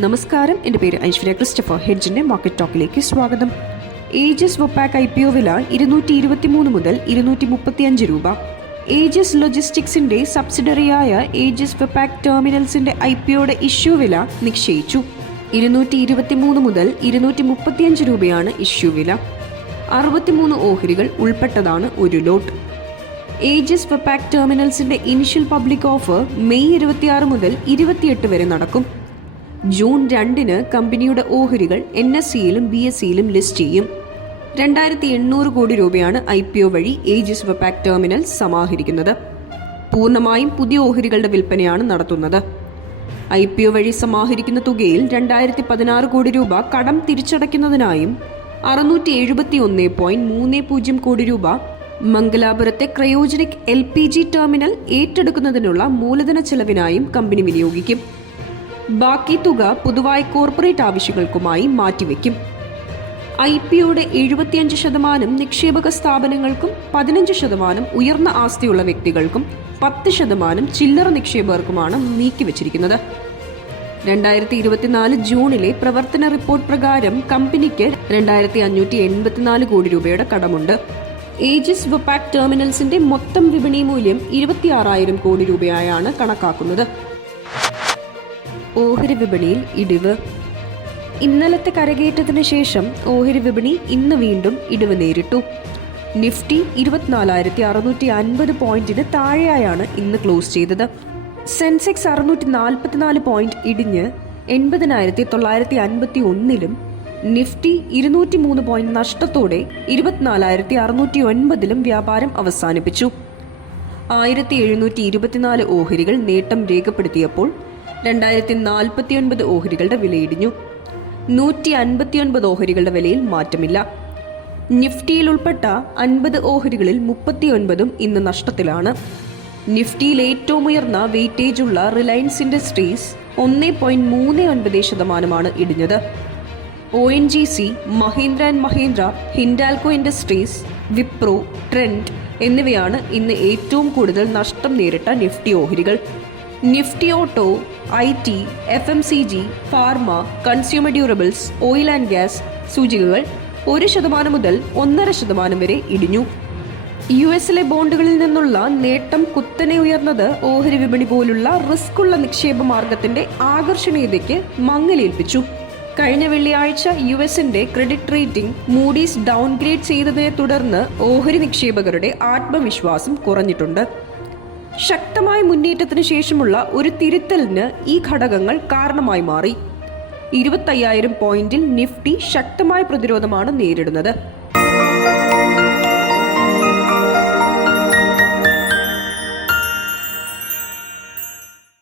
നമസ്കാരം. എന്റെ പേര് ഐശ്വര്യ ക്രിസ്റ്റഫർ. ഹെഡ്ജിന്റെ മാർക്കറ്റ് ടോക്കിലേക്ക് സ്വാഗതം. Aegis Vopak I P O വില ഇരുന്നൂറ്റി ഇരുപത്തി മൂന്ന് മുതൽ ഇരുന്നൂറ്റി മുപ്പത്തിയഞ്ച് രൂപ. ഏജസ് ലോജിസ്റ്റിക്സിന്റെ സബ്സിഡറിയായ ഏജസ് വെപ്പാക് ടെർമിനൽസിന്റെ ഐ പി ഒയുടെ ഇഷ്യൂ വില നിശ്ചയിച്ചു. ഇരുന്നൂറ്റി ഇരുപത്തി മൂന്ന് മുതൽ ഇരുന്നൂറ്റി മുപ്പത്തിയഞ്ച് രൂപയാണ് ഇഷ്യൂ വില. അറുപത്തിമൂന്ന് ഓഹരികൾ ഉൾപ്പെട്ടതാണ് ഒരു ലോട്ട്. ഏജസ് വെപ്പാക് ടെർമിനൽസിന്റെ ഇനിഷ്യൽ പബ്ലിക് ഓഫർ മെയ് ഇരുപത്തിയാറ് മുതൽ ഇരുപത്തിയെട്ട് വരെ നടക്കും. ജൂൺ രണ്ടിന് കമ്പനിയുടെ ഓഹരികൾ എൻ എസ് സിയിലും ബി എസ് സിയിലും ലിസ്റ്റ് ചെയ്യും. രണ്ടായിരത്തി എണ്ണൂറ് കോടി രൂപയാണ് ഐ പി ഒ വഴി ഏജിസ് വെപ്പാക് ടെർമിനൽ സമാഹരിക്കുന്നത്. പൂർണമായും പുതിയ ഓഹരികളുടെ വിൽപ്പനയാണ് നടത്തുന്നത്. ഐ പി ഒ വഴി സമാഹരിക്കുന്ന തുകയിൽ രണ്ടായിരത്തി പതിനാറ് കോടി രൂപ കടം തിരിച്ചടയ്ക്കുന്നതിനായും അറുന്നൂറ്റി എഴുപത്തി ഒന്ന് പോയിന്റ് മൂന്ന് പൂജ്യം കോടി രൂപ മംഗലാപുരത്തെ cryogenic L P G terminal ഏറ്റെടുക്കുന്നതിനുള്ള മൂലധന ചെലവിനായും കമ്പനി വിനിയോഗിക്കും. ബാക്കി തുക പുതുവായി കോർപ്പറേറ്റ് ആവശ്യങ്ങൾക്കുമായി മാറ്റിവെക്കും. ഐ പിയുടെ എഴുപത്തിയഞ്ച് ശതമാനം നിക്ഷേപക സ്ഥാപനങ്ങൾക്കും പതിനഞ്ച് ശതമാനം ഉയർന്ന ആസ്തിയുള്ള വ്യക്തികൾക്കും പത്ത് ശതമാനം ചില്ലറ നിക്ഷേപകർക്കുമാണ് നീക്കിവച്ചിരിക്കുന്നത്. രണ്ടായിരത്തി ഇരുപത്തിനാല് ജൂണിലെ പ്രവർത്തന റിപ്പോർട്ട് പ്രകാരം കമ്പനിക്ക് രണ്ടായിരത്തി അഞ്ഞൂറ്റി എൺപത്തിനാല് കോടി രൂപയുടെ കടമുണ്ട്. ഏജിസ് വപാക് ടെർമിനൽസിന്റെ മൊത്തം വിപണി മൂല്യം ഇരുപത്തിയാറായിരം കോടി രൂപയായാണ് കണക്കാക്കുന്നത്. ഓഹരി വിപണിയിൽ ഇടിവ്. ഇന്നലത്തെ കരകയറ്റത്തിന് ശേഷം ഓഹരി വിപണി ഇന്ന് വീണ്ടും ഇടിവ് നേരിട്ടു. നിഫ്റ്റി ഇരുപത്തിനാലായിരത്തി അറുന്നൂറ്റി അൻപത് പോയിന്റിന് താഴെയായാണ് ഇന്ന് ക്ലോസ് ചെയ്തത്. സെൻസെക്സ് അറുന്നൂറ്റി നാൽപ്പത്തിനാല് പോയിന്റ് ഇടിഞ്ഞ് എൺപതിനായിരത്തി തൊള്ളായിരത്തി അൻപത്തി ഒന്നിലും നിഫ്റ്റി ഇരുന്നൂറ്റി മൂന്ന് പോയിന്റ് നഷ്ടത്തോടെ ഇരുപത്തിനാലായിരത്തി അറുന്നൂറ്റി ഒൻപതിലും വ്യാപാരം അവസാനിപ്പിച്ചു. ആയിരത്തി എഴുന്നൂറ്റി ഇരുപത്തിനാല് ഓഹരികൾ നേട്ടം രേഖപ്പെടുത്തിയപ്പോൾ രണ്ടായിരത്തി നാൽപ്പത്തിയൊൻപത് ഓഹരികളുടെ വിലയിടിഞ്ഞു. നൂറ്റി അൻപത്തിയൊൻപത് ഓഹരികളുടെ വിലയിൽ മാറ്റമില്ല. നിഫ്റ്റിയിൽ ഉൾപ്പെട്ട അൻപത് ഓഹരികളിൽ മുപ്പത്തിയൊൻപതും ഇന്ന് നഷ്ടത്തിലാണ്. നിഫ്റ്റിയിൽ ഏറ്റവും ഉയർന്ന വെയിറ്റേജ് ഉള്ള റിലയൻസ് ഇൻഡസ്ട്രീസ് ഒന്ന് പോയിന്റ് മൂന്ന് ഒൻപത് ശതമാനമാണ് ഇടിഞ്ഞത്. O N G C Mahindra and Mahindra Hindalco industries Wipro Trent എന്നിവയാണ് ഇന്ന് ഏറ്റവും കൂടുതൽ നഷ്ടം നേരിട്ട നിഫ്റ്റി ഓഹരികൾ. Nifty auto I T F M C G pharma consumer durables oil and gas സൂചികകൾ ഒരു ശതമാനം മുതൽ ഒന്നര ശതമാനം വരെ ഇടിഞ്ഞു. യു എസിലെ ബോണ്ടുകളിൽ നിന്നുള്ള നേട്ടം കുത്തനെ ഉയർന്നത് ഓഹരി വിപണി പോലുള്ള റിസ്ക് ഉള്ള നിക്ഷേപ മാർഗത്തിന്റെ ആകർഷണീയതയ്ക്ക് മങ്ങലേൽപ്പിച്ചു. കഴിഞ്ഞ വെള്ളിയാഴ്ച യു എസിന്റെ ക്രെഡിറ്റ് റേറ്റിംഗ് മൂഡീസ് ഡൗൺഗ്രേഡ് ചെയ്തതിനെ തുടർന്ന് ഓഹരി നിക്ഷേപകരുടെ ആത്മവിശ്വാസം കുറഞ്ഞിട്ടുണ്ട്. ശക്തമായ മുന്നേറ്റത്തിന് ശേഷമുള്ള ഒരു തിരുത്തലിന് ഈ ഘടകങ്ങൾ കാരണമായി മാറി. ഇരുപത്തയ്യായിരം പോയിന്റിൽ നിഫ്റ്റി ശക്തമായ പ്രതിരോധമാണ് നേരിടുന്നത്.